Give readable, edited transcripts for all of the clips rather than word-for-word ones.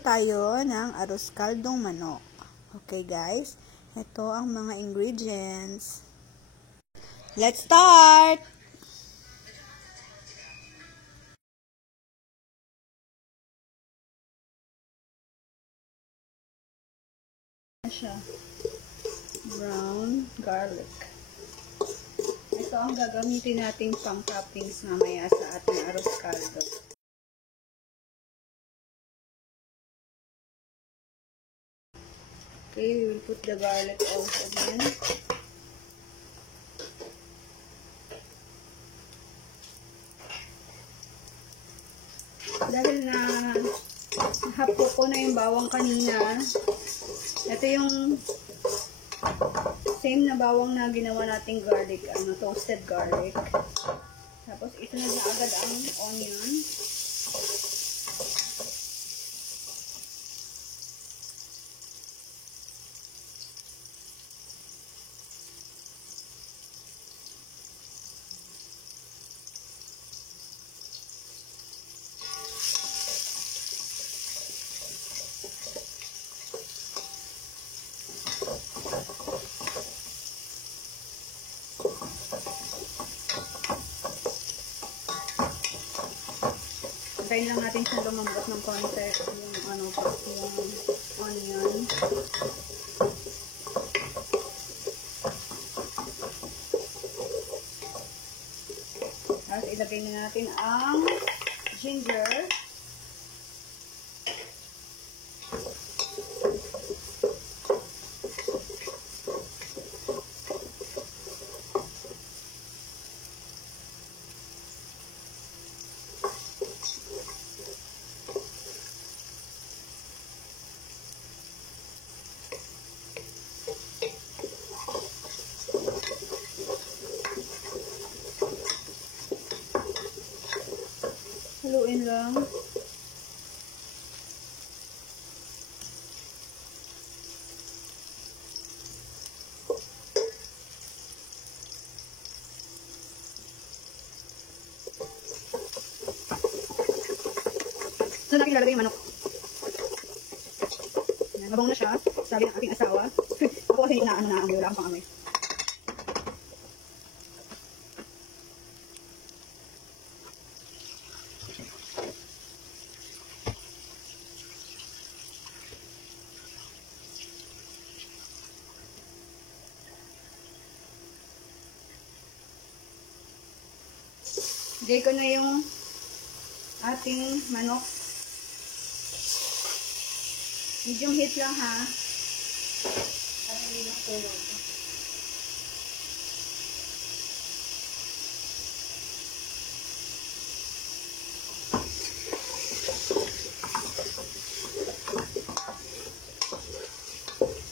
tayo ng arroz kaldong manok. Okay guys, ito ang mga ingredients. Let's start! Brown garlic. Ito ang gagamitin natin pang toppings mamaya sa ating arroz caldo. Okay, we will put the garlic also again. Dahil na hapo ko na yung bawang kanina, ito yung same na bawang na ginawa nating garlic, toasted garlic. Tapos ito na agad ang onion. Try lang natin siya lumambot ng konti yung onion. Tapos ilagay na natin ang ginger. Haluin lang. So, natin ilalagay yung manok. Mabango na siya. Sabi ng ating asawa. Ako kasi inaamoy, wala akong pang-amoy. Lagay ko na yung ating manok. Medium heat lang ha. Para hindi matulog.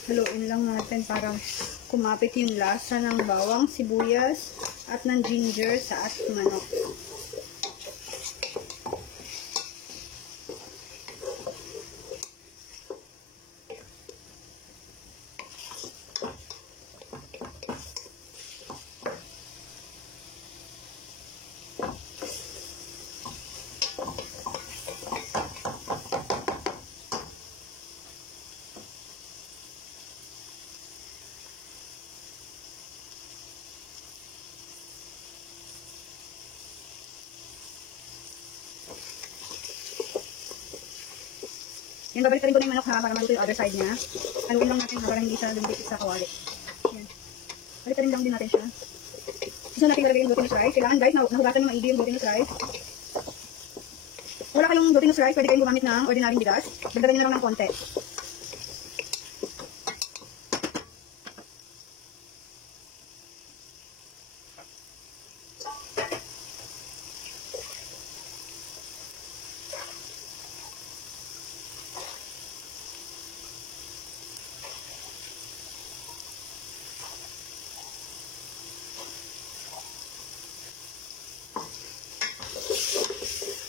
Haluin lang natin para kumapit yung lasa ng bawang, sibuyas, at ng ginger sa ating manok. Yan, babalik rin ko na yung manok ha, para maluto yung other side niya. Haluin lang natin para hindi siya lumipit sa kawali. Yan. Balik rin lang din natin siya. Gusto natin lalagay yung glutinous rice. Kailangan guys, nahugasan yung maigi yung glutinous rice. Wala kayong glutinous rice, pwede kayong gumamit ng ordinaryong bigas. Dagdagan nyo na lang ng konti.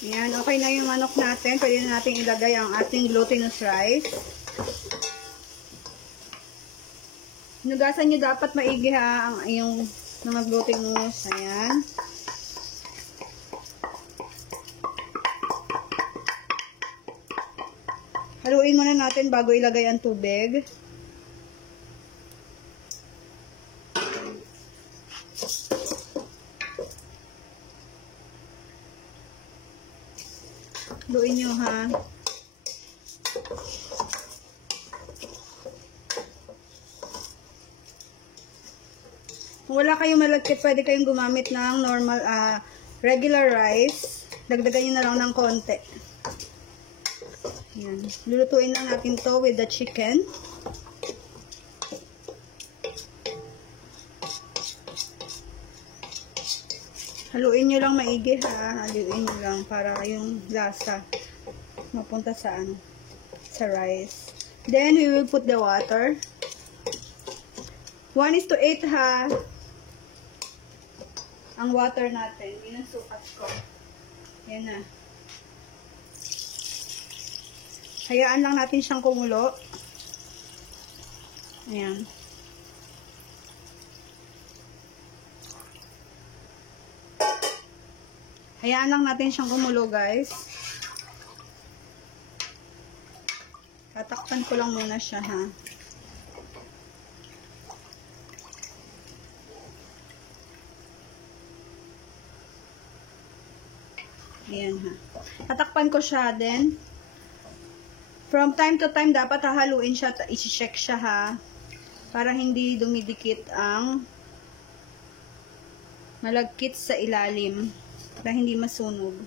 Yan, okay na yung manok natin. Pwede na natin ilagay ang ating glutinous rice. Hinugasan nyo dapat maigi ha, ang yung mga glutinous. Ayan. Haluin muna natin bago ilagay ang tubig. Haluin nyo ha. Kung wala kayong malagkit, pwede kayong gumamit ng normal, regular rice. Dagdagan nyo na lang ng konti. Yan. Lulutuin lang natin to with the chicken. Haluin nyo lang maigi ha. Haluin nyo lang para yung lasa mapunta sa rice. Then, we will put the water. 1:8 ha. Ang water natin. Yun ang sukat ko. Yan na. Hayaan lang natin siyang kumulo. Ayan. Hayaan lang natin siyang kumulo, guys. Tatakpan ko lang muna siya, ha. Ayan, ha. Tatakpan ko siya, then from time to time, dapat hahaluin siya, isi-check siya, ha. Para hindi dumidikit ang malagkit sa ilalim. Para hindi masunog.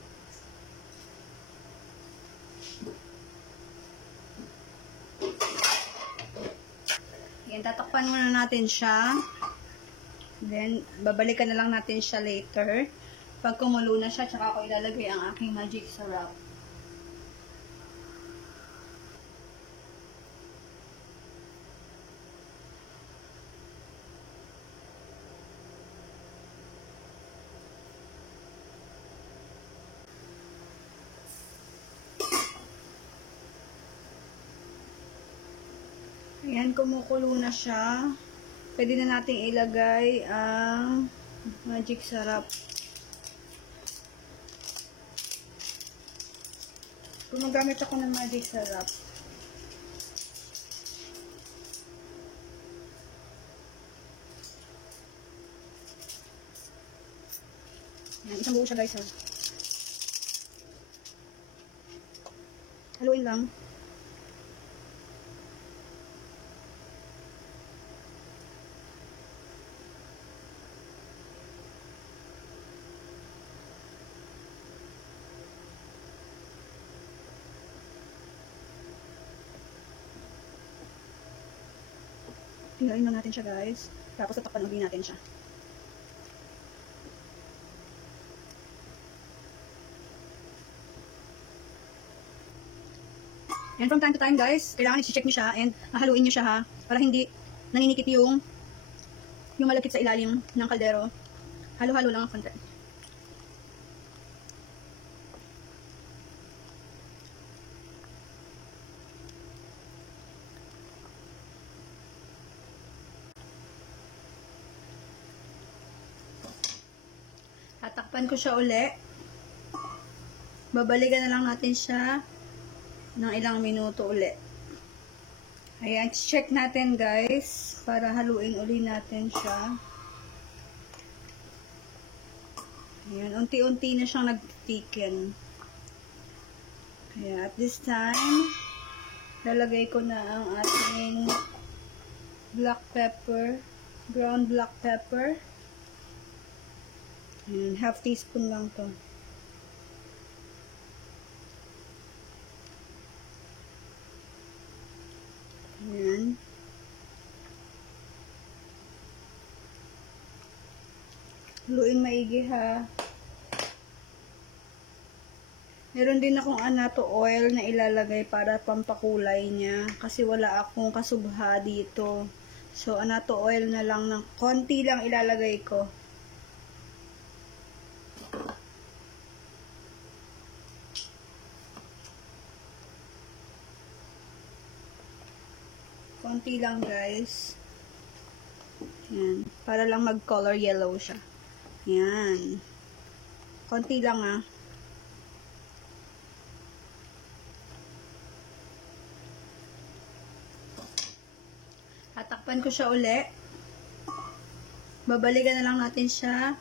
Ayan, tatakpan muna natin siya. Then, babalikan na lang natin siya later. Pag kumulo na siya, tsaka ako ilalagay ang aking magic syrup. Ayan, kumukulo na siya. Pwede na natin ilagay ang magic syrup. Gumagamit ako ng magic syrup. Ayan, isang buo siya guys. Ha? Haluin lang. Tingnan lang natin siya guys. Tapos tatakpan ulit natin siya. And from time to time guys, kailangan i-check niyo siya and haluin niyo siya ha. Para hindi naninikit yung malagkit sa ilalim ng kaldero. Halo-halo lang ang konti. Tatakpan ko siya uli. Babalikan na lang natin siya ng ilang minuto uli. Ayan, check natin guys para haluin uli natin siya. Ayan, unti-unti na siyang nag-thicken. Kaya at this time, lalagay ko na ang ating black pepper, ground black pepper. Ayan, half teaspoon lang to. Ayan. Haluin maigi ha. Meron din akong anato oil na ilalagay para pampakulay niya. Kasi wala akong kasubha dito. So, anato oil na lang ng konti lang ilalagay ko. Konti lang guys. Yan. Para lang mag-color yellow siya. Yan. Konti lang ah. Tatakpan ko siya uli. Babalikan na lang natin siya